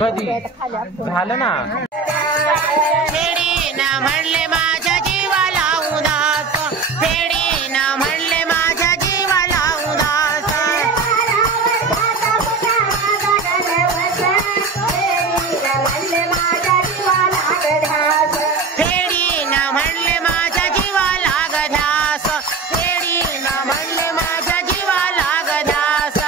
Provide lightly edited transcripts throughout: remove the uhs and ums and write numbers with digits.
कधी झालं ना म्हणले माझ्या जीवाला उदास फेडी ना म्हणले माझ्या जीवाला उदास फेडी ना म्हणले माझ्या जीवाला गध्यास फेडी ना म्हणले माझ्या जीवाला गध्यास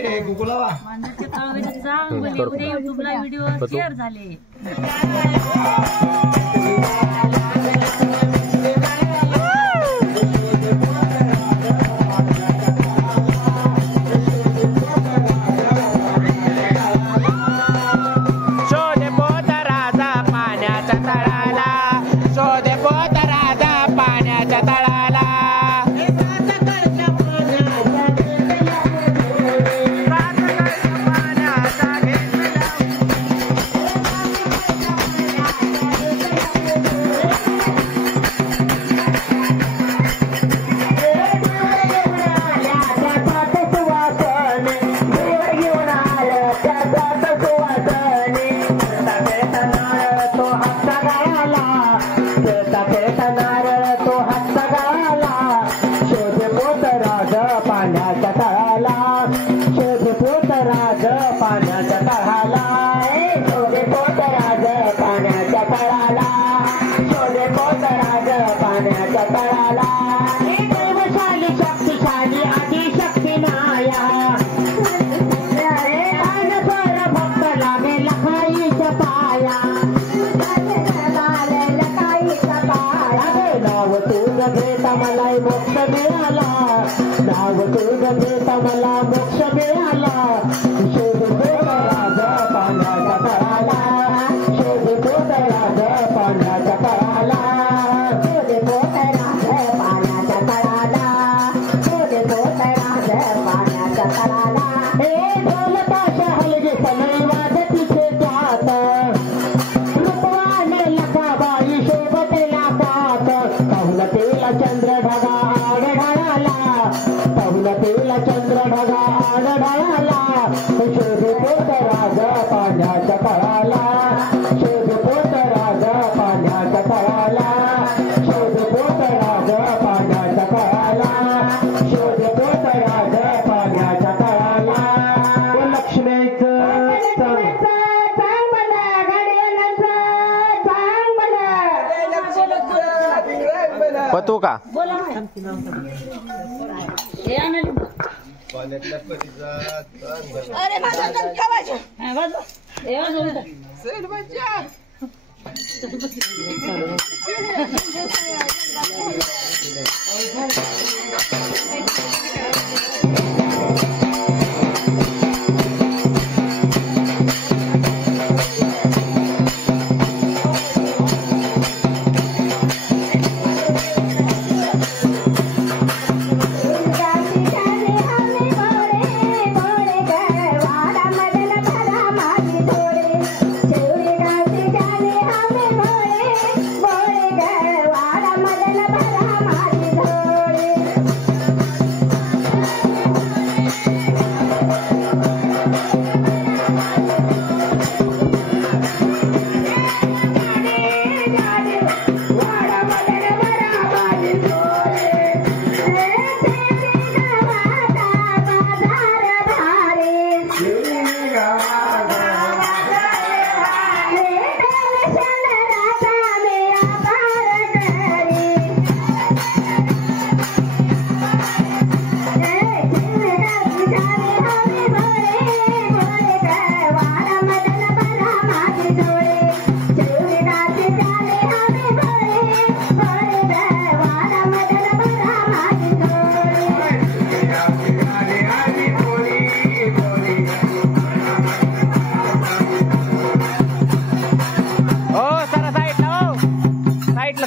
मांजरच्या तळव्याचे चांगले उद्या युट्यूबला व्हिडिओ शेअर झाले. शोध पोत राजा पाण्याच्या तळाला, शोध पोत राजा पाण्याच्या तळाला. पाण्याच्या तळाला, शोध पोतराज पाण्याच्या तळाला, शोध पोतराज पाण्याच्या तळाला, शोध पोतराज पाण्याच्या तळाला. देवशाली शक्तिशाली आदिशक्ती माया, अनपर भक्त लागे लखाईच्या पाया, लखाईच्या पाया. नाव तुझं घेता मला मोक्ष मिळाला, नाव तुझं घेता मला मोक्ष मिळाला. शोध पोतराज पाण्याच्या तळाला, शोध पोतराज पाण्याच्या तळाला, शोध पोतराज पाण्याच्या तळाला, शोध पोतराज पाण्याच्या तळाला. हे ढोलताशा हलगे समय वाजतीचे त्यात, रूपवाने लखाबाई शोभतेला पात. पाहुलतेला चंद्र ढगा आढळाला, पाहुलतेला चंद्र ढगा आढळाला. शोध पोतराज पाण्याच्या तळाला, शोध पोतराज पाण्याच्या तळाला, शोध पोतराज पाण्याच्या तळाला, शोध पोतराज पाण्याच्या तळाला. लक्ष्मीचं पतू का बोला अरे माझा दणका वाजव.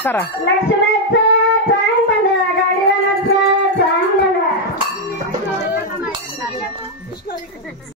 सारा लक्ष्मी